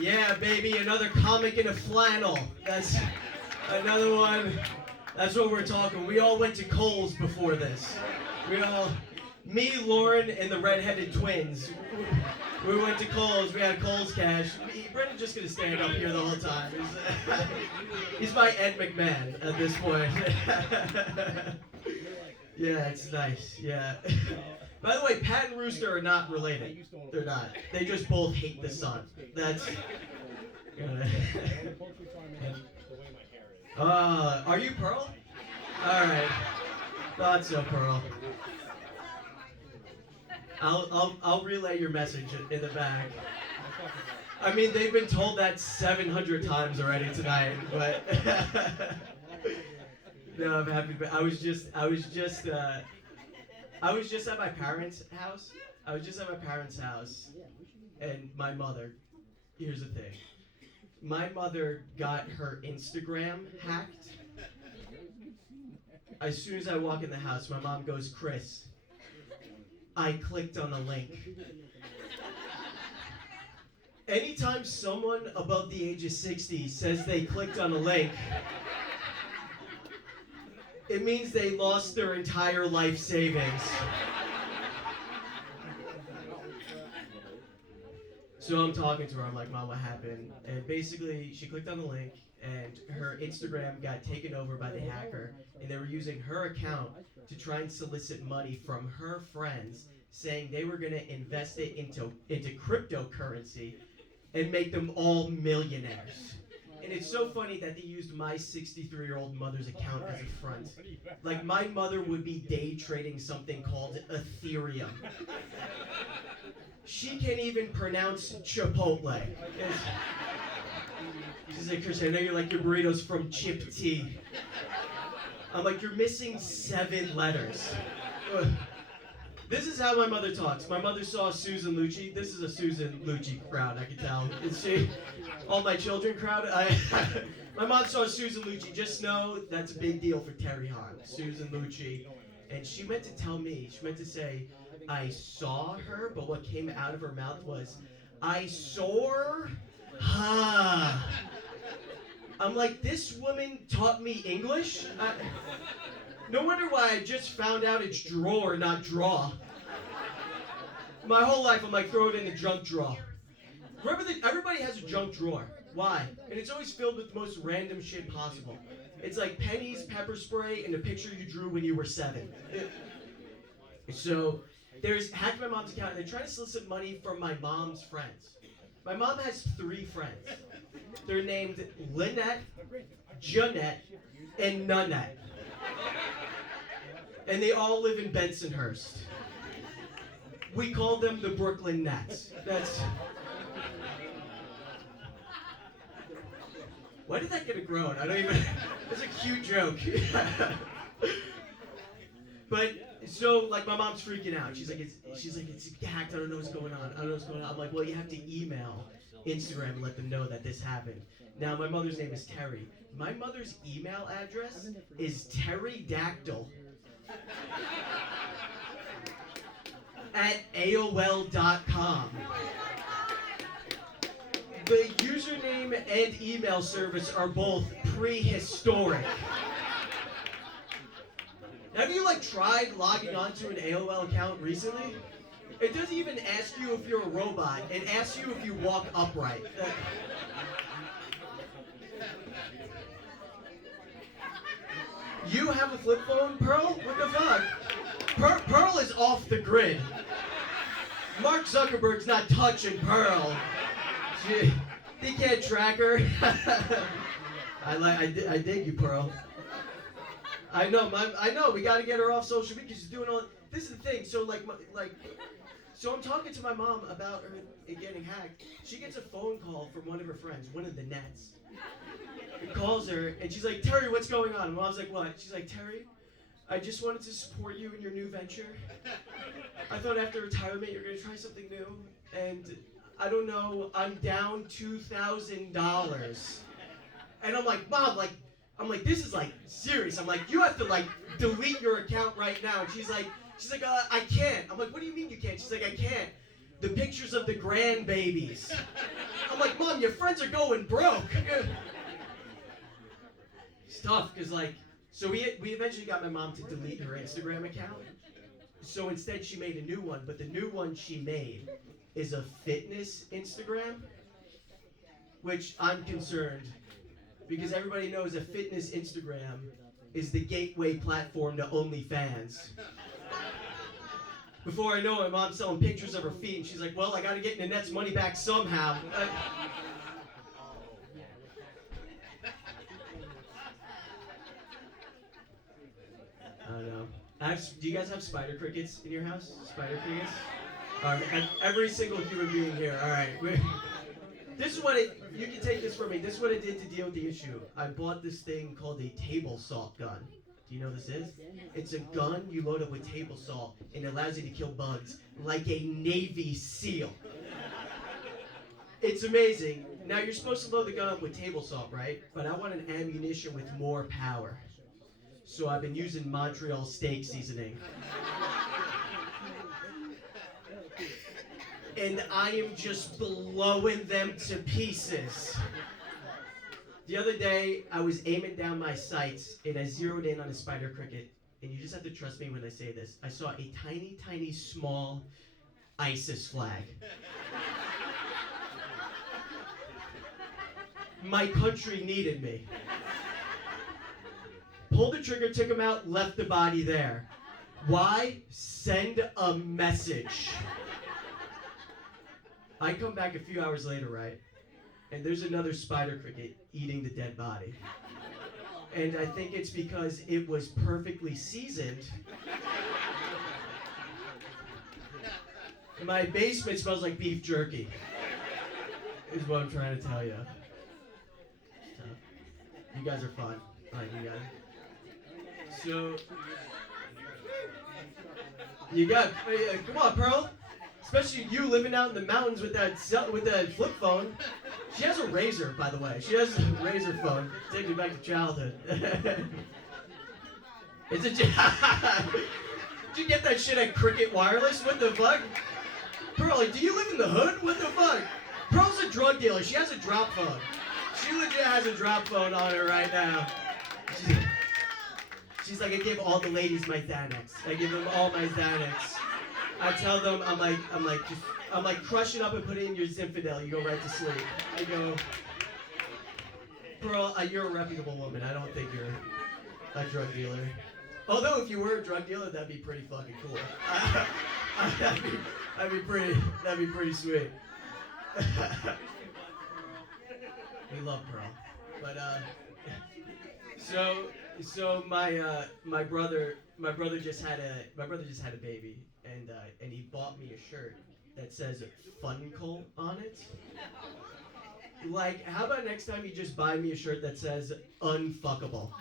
Yeah, baby, another comic in a flannel. That's another one. That's what we're talking. We all went to Kohl's before this. Me, Lauren, and the redheaded twins. We went to Kohl's. We had Kohl's cash. Brendan's just gonna stand up here the whole time. He's my Ed McMahon at this point. Yeah, it's nice. Yeah. By the way, Pat and Rooster are not related. They're not. They just both hate the sun. That's. Are you Pearl? All right. Thought so, Pearl. I'll relay your message in the back. I mean, they've been told that 700 times already tonight, but no, I'm happy. But I was just at my parents' house. And my mother. Here's the thing. My mother got her Instagram hacked. As soon as I walk in the house, my mom goes, "Chris, I clicked on a link." Anytime someone above the age of 60 says they clicked on a link, it means they lost their entire life savings. So I'm talking to her, I'm like, "Mom, what happened?" And basically, she clicked on the link, and her Instagram got taken over by the hacker, and they were using her account to try and solicit money from her friends, saying they were going to invest it into cryptocurrency and make them all millionaires. And it's so funny that they used my 63-year-old mother's account as a front. Like, my mother would be day trading something called Ethereum. She can't even pronounce Chipotle. She's like, "Chris, I know you're like your burritos from Chip T." I'm like, "You're missing 7 letters." This is how my mother talks. My mother saw Susan Lucci. This is a Susan Lucci crowd, I can tell. Is she? All my children crowd. My mom saw Susan Lucci. Just know that's a big deal for Terry Hahn. Susan Lucci. And she meant to tell me, she meant to say, "I saw her," but what came out of her mouth was, "I saw her." I'm like, this woman taught me English? No wonder why I just found out it's drawer, not draw. My whole life, I'm like, throw it in the junk drawer. Everybody has a junk drawer. Why? And it's always filled with the most random shit possible. It's like pennies, pepper spray, and a picture you drew when you were 7. So, there's hacked my mom's account, and they're trying to solicit money from my mom's friends. My mom has 3 friends. They're named Lynette, Jeanette, and Nanette. And they all live in Bensonhurst. We call them the Brooklyn Nets. That's... Why did that get a groan? I don't even... It's a cute joke. But, so, like, my mom's freaking out. She's like, it's hacked. I don't know what's going on. I'm like, well, you have to email Instagram and let them know that this happened. Now, my mother's name is Terry. My mother's email address is terrydactyl at AOL.com. The username and email service are both prehistoric. Have you, like, tried logging onto an AOL account recently? It doesn't even ask you if you're a robot. It asks you if you walk upright. You have a flip phone, Pearl? What the fuck? Pearl is off the grid. Mark Zuckerberg's not touching Pearl. He can't track her. I dig you, Pearl. I know. We got to get her off social media. She's doing all. This is the thing. So so I'm talking to my mom about her getting hacked. She gets a phone call from one of her friends, one of the Nets. He calls her and she's like, "Terry, what's going on?" And Mom's like, "What?" She's like, "Terry, I just wanted to support you in your new venture. I thought after retirement you're gonna try something new, and I don't know. I'm down $2,000." And I'm like, "Mom, this is like serious." I'm like, "You have to like delete your account right now." And she's like, "I can't." I'm like, "What do you mean you can't?" She's like, "I can't. The pictures of the grandbabies." I'm like, Mom, your friends are going broke. It's tough, because so we eventually got my mom to delete her Instagram account. So instead she made a new one, but the new one she made is a fitness Instagram, which I'm concerned, because everybody knows a fitness Instagram is the gateway platform to OnlyFans. Before I know it, my mom's selling pictures of her feet, and she's like, well, I gotta get Nanette's money back somehow. I don't know. Do you guys have spider crickets in your house? Spider crickets? Every single human being here. All right. This is what you can take this from me. This is what I did to deal with the issue. I bought this thing called a table salt gun. Do you know what this is? It's a gun you load up with table salt, and it allows you to kill bugs like a Navy SEAL. It's amazing. Now, you're supposed to load the gun up with table salt, right? But I want an ammunition with more power. So I've been using Montreal steak seasoning. And I am just blowing them to pieces. The other day, I was aiming down my sights, and I zeroed in on a spider cricket. And you just have to trust me when I say this. I saw a tiny, tiny, small ISIS flag. My country needed me. Pulled the trigger, took him out, left the body there. Why? Send a message. I come back a few hours later, right? And there's another spider cricket eating the dead body. And I think it's because it was perfectly seasoned. My basement smells like beef jerky, is what I'm trying to tell you. You guys are fun. You guys. So, you got, come on, Pearl. Especially you living out in the mountains with that flip phone. She has a razor, by the way. She has a razor phone. Take me back to childhood. Did you get that shit at Cricket Wireless? What the fuck? Pearl, do you live in the hood? What the fuck? Pearl's a drug dealer. She has a drop phone. She legit has a drop phone on her right now. She's like, I give all the ladies my Xanax. I give them all my Xanax. I tell them, I'm like, crush it up and put it in your Zinfandel. You go right to sleep. I go, Pearl, you're a reputable woman. I don't think you're a drug dealer. Although if you were a drug dealer, that'd be pretty fucking cool. That'd be pretty sweet. We love Pearl, but so my brother just had a baby, and he bought me a shirt that says Funkel on it. Like, how about next time you just buy me a shirt that says unfuckable?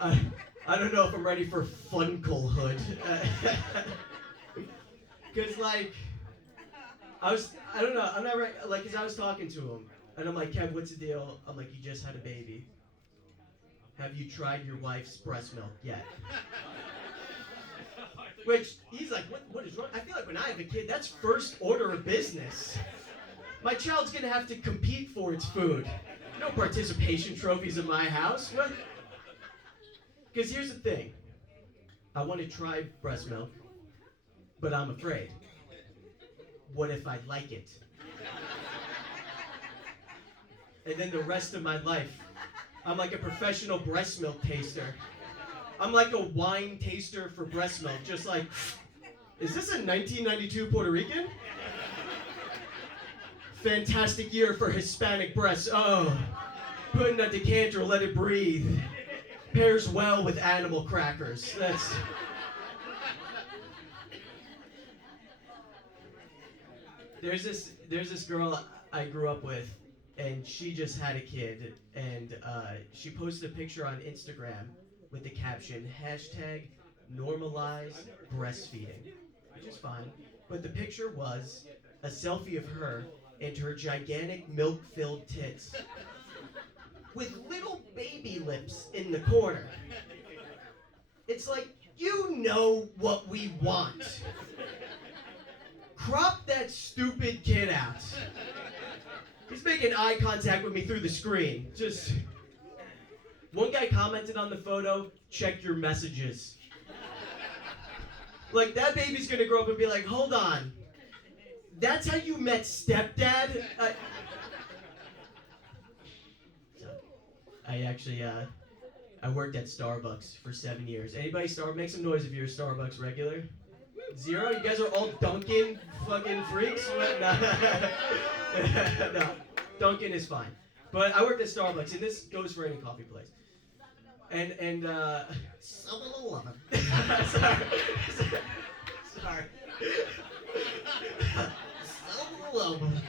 I don't know if I'm ready for Funkelhood. Cause like, I don't know, I'm not right, like, cause I was talking to him, and I'm like, Kev, what's the deal? I'm like, you just had a baby. Have you tried your wife's breast milk yet? Which, he's like, what is wrong? I feel like when I have a kid, that's first order of business. My child's gonna have to compete for its food. No participation trophies in my house. What? Because here's the thing. I want to try breast milk, but I'm afraid. What if I like it? And then the rest of my life, I'm like a professional breast milk taster. I'm like a wine taster for breast milk, just like, is this a 1992 Puerto Rican? Fantastic year for Hispanic breasts. Oh, put in a decanter, let it breathe. Pairs well with animal crackers. That's... There's this girl I grew up with, and she just had a kid, and she posted a picture on Instagram with the caption, #normalize breastfeeding, which is fine. But the picture was a selfie of her and her gigantic milk-filled tits with little baby lips in the corner. It's like, you know what we want. Crop that that stupid kid out. He's making eye contact with me through the screen. Just... One guy commented on the photo, check your messages. Like, that baby's gonna grow up and be like, hold on. That's how you met stepdad? I actually, I worked at Starbucks for 7 years. Anybody make some noise if you're a Starbucks regular? 0? You guys are all Dunkin' fucking freaks? No, Dunkin' is fine. But I worked at Starbucks, and this goes for any coffee place. And 7-Eleven. Sorry. 7-Eleven.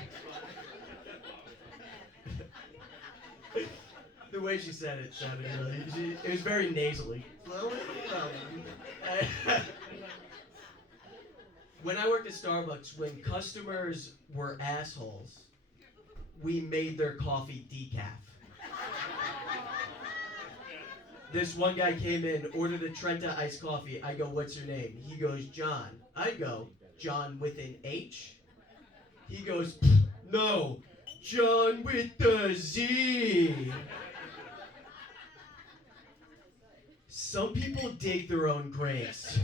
The way she said it sounded really... It was very nasally. When I worked at Starbucks, when customers were assholes, we made their coffee decaf. This one guy came in, ordered a Trenta iced coffee. I go, what's your name? He goes, John. I go, John with an H? He goes, no, John with the Z. Some people dig their own graves.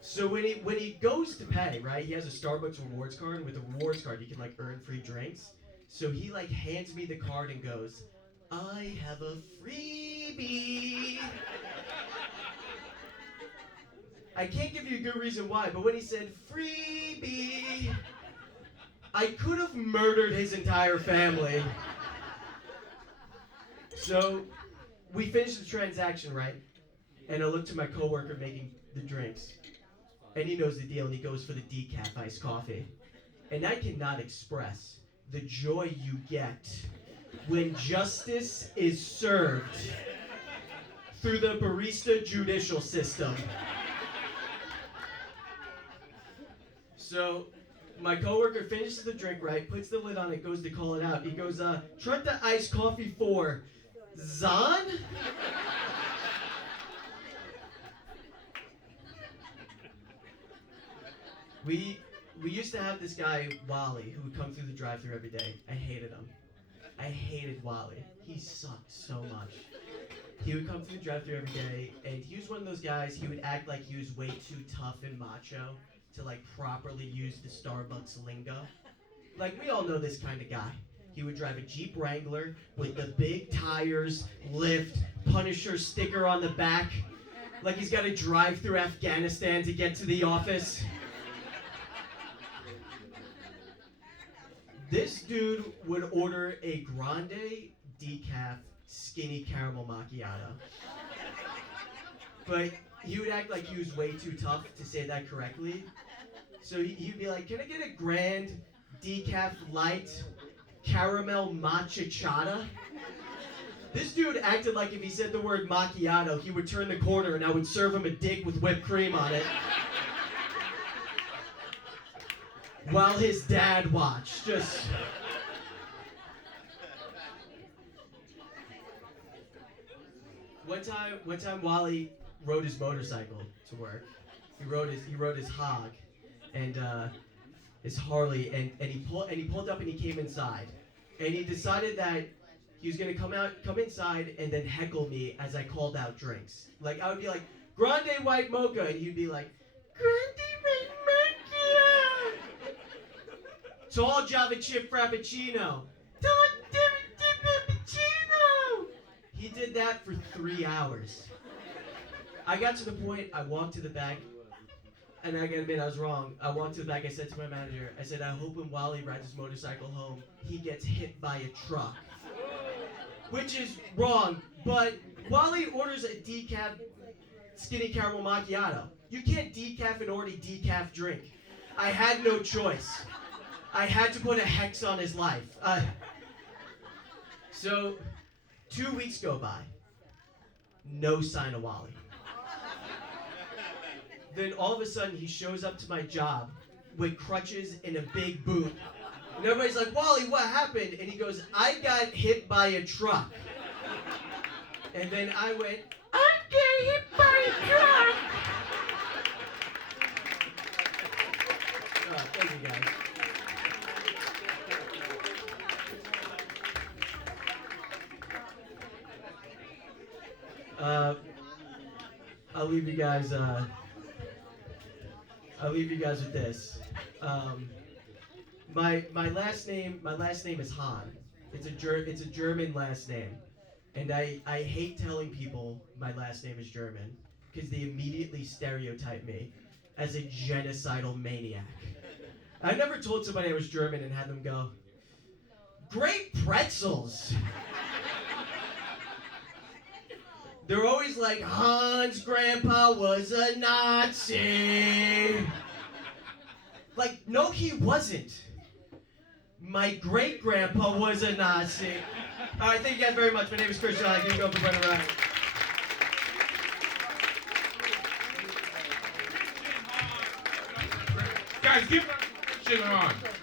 So when he goes to pay, right, he has a Starbucks rewards card, and with the rewards card you can like earn free drinks. So he like hands me the card and goes, I have a freebie. I can't give you a good reason why, but when he said freebie, I could have murdered his entire family. So we finished the transaction, right? And I look to my coworker making the drinks. And he knows the deal, and he goes for the decaf iced coffee. And I cannot express the joy you get when justice is served through the barista judicial system. So my coworker finishes the drink, right, puts the lid on it, goes to call it out. He goes, Trenta iced coffee for Zahn? We used to have this guy, Wally, who would come through the drive-thru every day. I hated him. I hated Wally. He sucked so much. He would come through the drive-thru every day, and he was one of those guys, he would act like he was way too tough and macho to, like, properly use the Starbucks lingo. Like, we all know this kind of guy. He would drive a Jeep Wrangler with the big tires, lift, Punisher sticker on the back, like he's got to drive through Afghanistan to get to the office. This dude would order a grande decaf skinny caramel macchiato. But he would act like he was way too tough to say that correctly. So he'd be like, can I get a grand decaf light caramel matcha chata? This dude acted like if he said the word macchiato, he would turn the corner and I would serve him a dick with whipped cream on it. While his dad watched, just... One time Wally rode his motorcycle to work. He rode his hog and his Harley, and he pulled up and he came inside. And he decided that he was gonna come inside and then heckle me as I called out drinks. Like I would be like, grande white mocha, and he'd be like, grande white mocha. Tall Java chip frappuccino. Tall Java chip frappuccino. He did that for 3 hours. I got to the point, I walked to the back, and I gotta admit I was wrong. I walked to the back, I said to my manager, I said, I hope when Wally rides his motorcycle home, he gets hit by a truck. Which is wrong, but Wally orders a decaf skinny caramel macchiato. You can't decaf an already decaf drink. I had no choice. I had to put a hex on his life. So, 2 weeks go by. No sign of Wally. Then all of a sudden he shows up to my job with crutches and a big boot. And everybody's like, Wally, what happened? And he goes, I got hit by a truck. And then I went, I got hit by a truck. you guys. I'll leave you guys. I'll leave you guys with this. My last name is Hahn. It's a German last name, and I hate telling people my last name is German because they immediately stereotype me as a genocidal maniac. I never told somebody I was German and had them go, "Great pretzels." They're always like, Hahn's grandpa was a Nazi. Like, no, he wasn't. My great-grandpa was a Nazi. All right, thank you guys very much. My name is Chris John. Give it up for Brendan Ryan. Guys, give it up for Hahn.